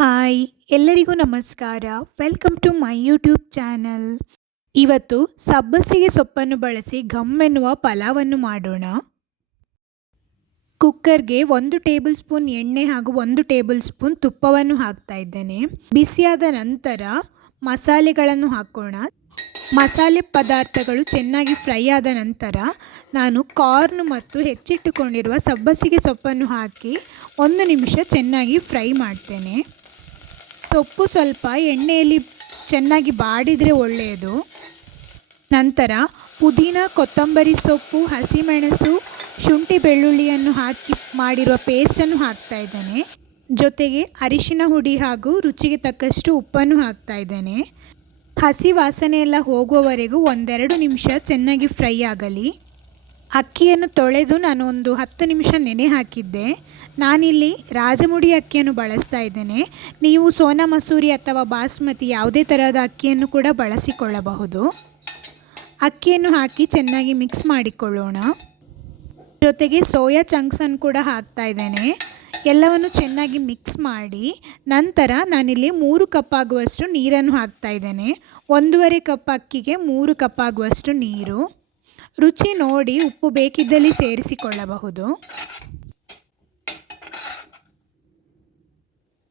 Hi, ಎಲ್ಲರಿಗೂ ನಮಸ್ಕಾರ. Welcome to my YouTube channel ಇವತ್ತು ಸಬ್ಬಸಿಗೆ ಸೊಪ್ಪನ್ನು ಬಳಸಿ ಘಮ್ ಎನ್ನುವ ಪಲಾವನ್ನು ಮಾಡೋಣ. ಕುಕ್ಕರ್ಗೆ ಒಂದು ಟೇಬಲ್ ಸ್ಪೂನ್ ಎಣ್ಣೆ ಹಾಗೂ ಒಂದು ಟೇಬಲ್ ಸ್ಪೂನ್ ತುಪ್ಪವನ್ನು ಹಾಕ್ತಾ ಇದ್ದೇನೆ. ಬಿಸಿಯಾದ ನಂತರ ಮಸಾಲೆಗಳನ್ನು ಹಾಕೋಣ. ಮಸಾಲೆ ಪದಾರ್ಥಗಳು ಚೆನ್ನಾಗಿ ಫ್ರೈ ಆದ ನಂತರ ನಾನು ಕಾರ್ನ್ ಮತ್ತು ಹೆಚ್ಚಿಟ್ಟುಕೊಂಡಿರುವ ಸಬ್ಬಸಿಗೆ ಸೊಪ್ಪನ್ನು ಹಾಕಿ ಒಂದು ನಿಮಿಷ ಚೆನ್ನಾಗಿ ಫ್ರೈ ಮಾಡ್ತೇನೆ. ಸೊಪ್ಪು ಸ್ವಲ್ಪ ಎಣ್ಣೆಯಲ್ಲಿ ಚೆನ್ನಾಗಿ ಬಾಡಿದರೆ ಒಳ್ಳೆಯದು. ನಂತರ ಪುದೀನ, ಕೊತ್ತಂಬರಿ ಸೊಪ್ಪು, ಹಸಿಮೆಣಸು, ಶುಂಠಿ ಬೆಳ್ಳುಳ್ಳಿಯನ್ನು ಹಾಕಿ ಮಾಡಿರುವ ಪೇಸ್ಟನ್ನು ಹಾಕ್ತಾ ಇದ್ದೇನೆ. ಜೊತೆಗೆ ಅರಿಶಿನ ಹುಡಿ ಹಾಗೂ ರುಚಿಗೆ ತಕ್ಕಷ್ಟು ಉಪ್ಪನ್ನು ಹಾಕ್ತಾ ಇದ್ದೇನೆ. ಹಸಿ ವಾಸನೆ ಎಲ್ಲ ಹೋಗುವವರೆಗೂ ಒಂದೆರಡು ನಿಮಿಷ ಚೆನ್ನಾಗಿ ಫ್ರೈ ಆಗಲಿ. ಅಕ್ಕಿಯನ್ನು ತೊಳೆದು ನಾನು ಒಂದು ಹತ್ತು ನಿಮಿಷ ನೆನೆ ಹಾಕಿದ್ದೆ. ನಾನಿಲ್ಲಿ ರಾಜಮುಡಿ ಅಕ್ಕಿಯನ್ನು ಬಳಸ್ತಾ ಇದ್ದೇನೆ. ನೀವು ಸೋನಾ ಮಸೂರಿ ಅಥವಾ ಬಾಸ್ಮತಿ ಯಾವುದೇ ಥರದ ಅಕ್ಕಿಯನ್ನು ಕೂಡ ಬಳಸಿಕೊಳ್ಳಬಹುದು. ಅಕ್ಕಿಯನ್ನು ಹಾಕಿ ಚೆನ್ನಾಗಿ ಮಿಕ್ಸ್ ಮಾಡಿಕೊಳ್ಳೋಣ. ಜೊತೆಗೆ ಸೋಯಾ ಚಂಕ್ಸನ್ನು ಕೂಡ ಹಾಕ್ತಾ ಇದ್ದೇನೆ. ಎಲ್ಲವನ್ನು ಚೆನ್ನಾಗಿ ಮಿಕ್ಸ್ ಮಾಡಿ ನಂತರ ನಾನಿಲ್ಲಿ ಮೂರು ಕಪ್ ಆಗುವಷ್ಟು ನೀರನ್ನು ಹಾಕ್ತಾ ಇದ್ದೇನೆ. ಒಂದೂವರೆ ಕಪ್ ಅಕ್ಕಿಗೆ ಮೂರು ಕಪ್ ಆಗುವಷ್ಟು ನೀರು. ರುಚಿ ನೋಡಿ ಉಪ್ಪು ಬೇಕಿದ್ದಲ್ಲಿ ಸೇರಿಸಿಕೊಳ್ಳಬಹುದು.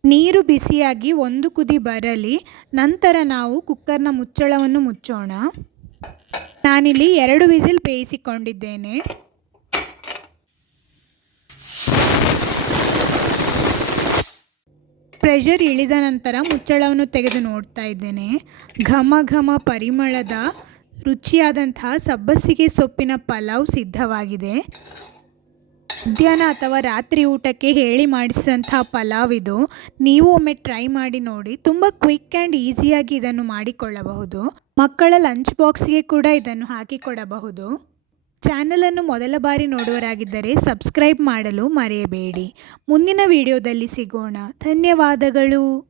ನೀರು ಬಿಸಿಯಾಗಿ ಒಂದು ಕುದಿ ಬರಲಿ, ನಂತರ ನಾವು ಕುಕ್ಕರ್ನ ಮುಚ್ಚಳವನ್ನು ಮುಚ್ಚೋಣ. ನಾನಿಲ್ಲಿ ಎರಡು ವಿಸಿಲ್ ಬೇಯಿಸಿಕೊಂಡಿದ್ದೇನೆ. ಪ್ರೆಷರ್ ಇಳಿದ ನಂತರ ಮುಚ್ಚಳವನ್ನು ತೆಗೆದು ನೋಡ್ತಾ ಇದ್ದೇನೆ. ಘಮ ಘಮ ಪರಿಮಳದ ರುಚಿಯಾದಂತಹ ಸಬ್ಬಸಿಗೆ ಸೊಪ್ಪಿನ ಪಲಾವ್ ಸಿದ್ಧವಾಗಿದೆ. ಮಧ್ಯಾಹ್ನ ಅಥವಾ ರಾತ್ರಿ ಊಟಕ್ಕೆ ಹೇಳಿ ಮಾಡಿಸಿದಂಥ ಪಲಾವ್ ಇದು. ನೀವು ಒಮ್ಮೆ ಟ್ರೈ ಮಾಡಿ ನೋಡಿ. ತುಂಬ ಕ್ವಿಕ್ ಆ್ಯಂಡ್ ಈಸಿಯಾಗಿ ಇದನ್ನು ಮಾಡಿಕೊಳ್ಳಬಹುದು. ಮಕ್ಕಳ ಲಂಚ್ ಬಾಕ್ಸ್ಗೆ ಕೂಡ ಇದನ್ನು ಹಾಕಿಕೊಡಬಹುದು. ಚಾನಲನ್ನು ಮೊದಲ ಬಾರಿ ನೋಡುವರಾಗಿದ್ದರೆ ಸಬ್ಸ್ಕ್ರೈಬ್ ಮಾಡಲು ಮರೆಯಬೇಡಿ. ಮುಂದಿನ ವಿಡಿಯೋದಲ್ಲಿ ಸಿಗೋಣ. ಧನ್ಯವಾದಗಳು.